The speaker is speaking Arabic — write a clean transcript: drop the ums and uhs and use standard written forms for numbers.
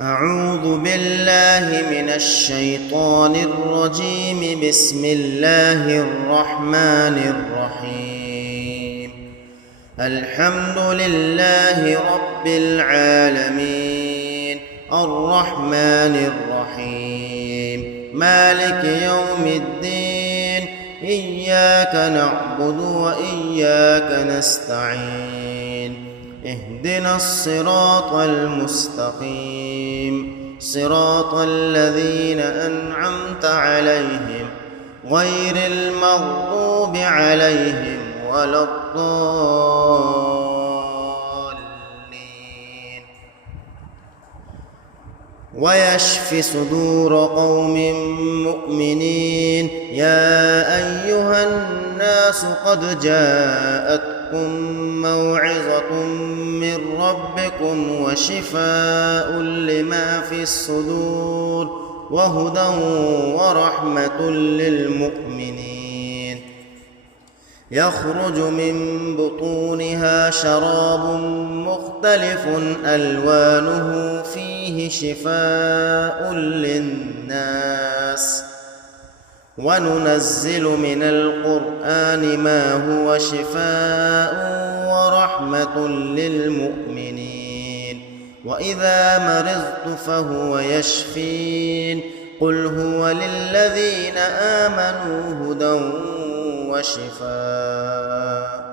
أعوذ بالله من الشيطان الرجيم. بسم الله الرحمن الرحيم. الحمد لله رب العالمين، الرحمن الرحيم، مالك يوم الدين. إياك نعبد وإياك نستعين. اهدنا الصراط المستقيم، صراط الذين أنعمت عليهم غير المغضوب عليهم ولا الضالين. ويشف صدور قوم مؤمنين. يا أيها الناس قد جاءتكم موعظة من ربكم وشفاء لما في الصدور وهدى ورحمة للمؤمنين. يخرج من بطونها شراب مختلف ألوانه فيه شفاء للناس. وننزل من القرآن ما هو شفاء ورحمة للمؤمنين. وإذا مرضت فهو يشفين. قل هو للذين آمنوا هدى وشفاء.